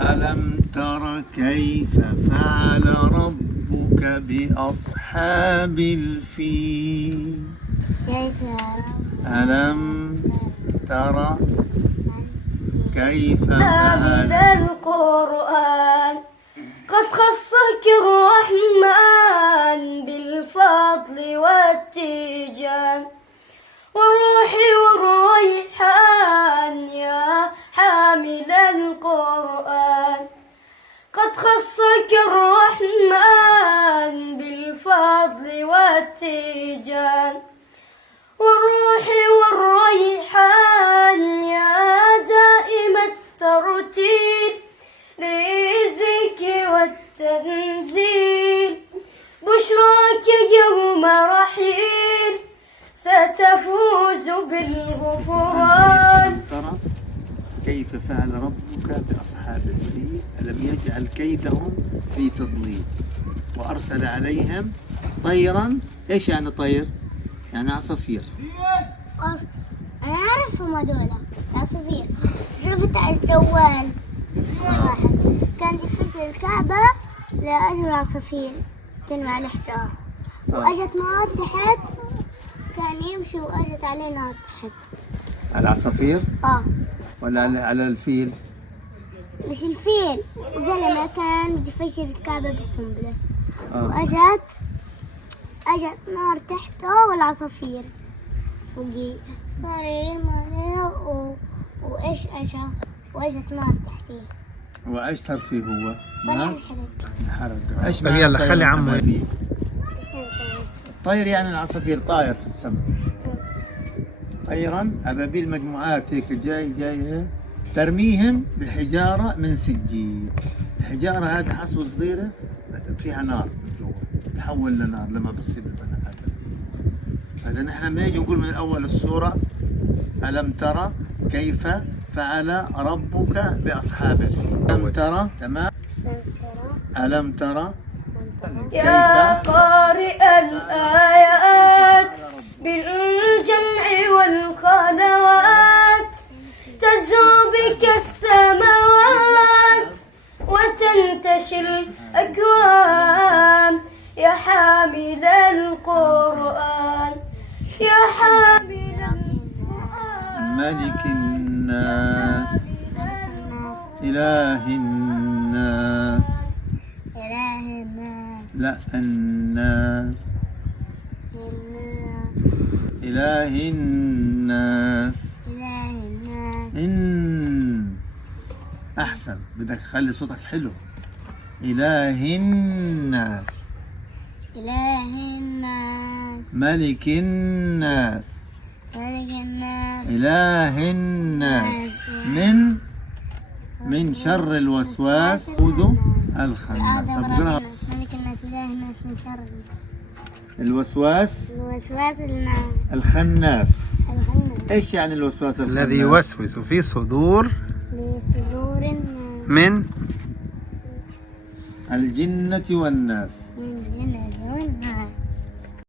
ألم تر كيف فعل ربك بأصحاب الفيل ألم تر كيف فعل القرآن قد خصك الرحمن بالفضل والتيجان والروح والريحان يا حامل القرآن قد خصك الرحمن بالفضل والتيجان والروح والريحان يا دائم الترتيل للذكر والتنزيل بشراك يوم رحيل ستفوز بالغفران. ترى كيف فعل ربك بأصحاب الفيل ألم يجعل كيدهم في تضليل وأرسل عليهم طيرا. إيش يعني طير؟ يعني عصافير. أنا أعرفهم هذول عصافير. شفت على الجوال واحد كان يفش الكعبة لأجل عصافير تنمى الحجار وأجت نار تحت كان يمشي وأجت عليه نار تحت. العصافير؟ ولا على الفيل؟ مش الفيل. زلمة كان بده يفجر الكعبة بالقنبلة وأجت نار تحته والعصافير فوقيه صار يرمى وإيش وأجت نار تحتيه. وإيش صار فيه هو؟ انحرق. إيش طيب يلا خلي عمو. طير يعني العصافير طاير في السماء. طيرا أبابيل مجموعات هيك جاية ترميهم بحجارة من سجيل. الحجارة هذه حصوة صغيرة فيها نار من جوا تتحول لنار لما بتصيب البني آدم. هذا نحن لما نيجي نقول من أول السورة ألم ترى كيف فعل ربك بأصحاب الفيل. ألم ترى تمام. ألم ترى يا قارئ الآيات بالجمع والخلوات تزهو بك السماوات وتنتشي الأكوان يا حامل القرآن يا حامل القرآن. ملك الناس إله الناس لا الناس إله الناس إن أحسن بدك تخلي صوتك حلو. إله الناس ملك الناس إله الناس من شر الوسواس الخناس. طب قرأ. ملك الناس إله الناس من شر الوسواس الخناس. ايش يعني الوسواس الخناس؟ الذي يوسوس في صدور بصدور من الجنة والناس.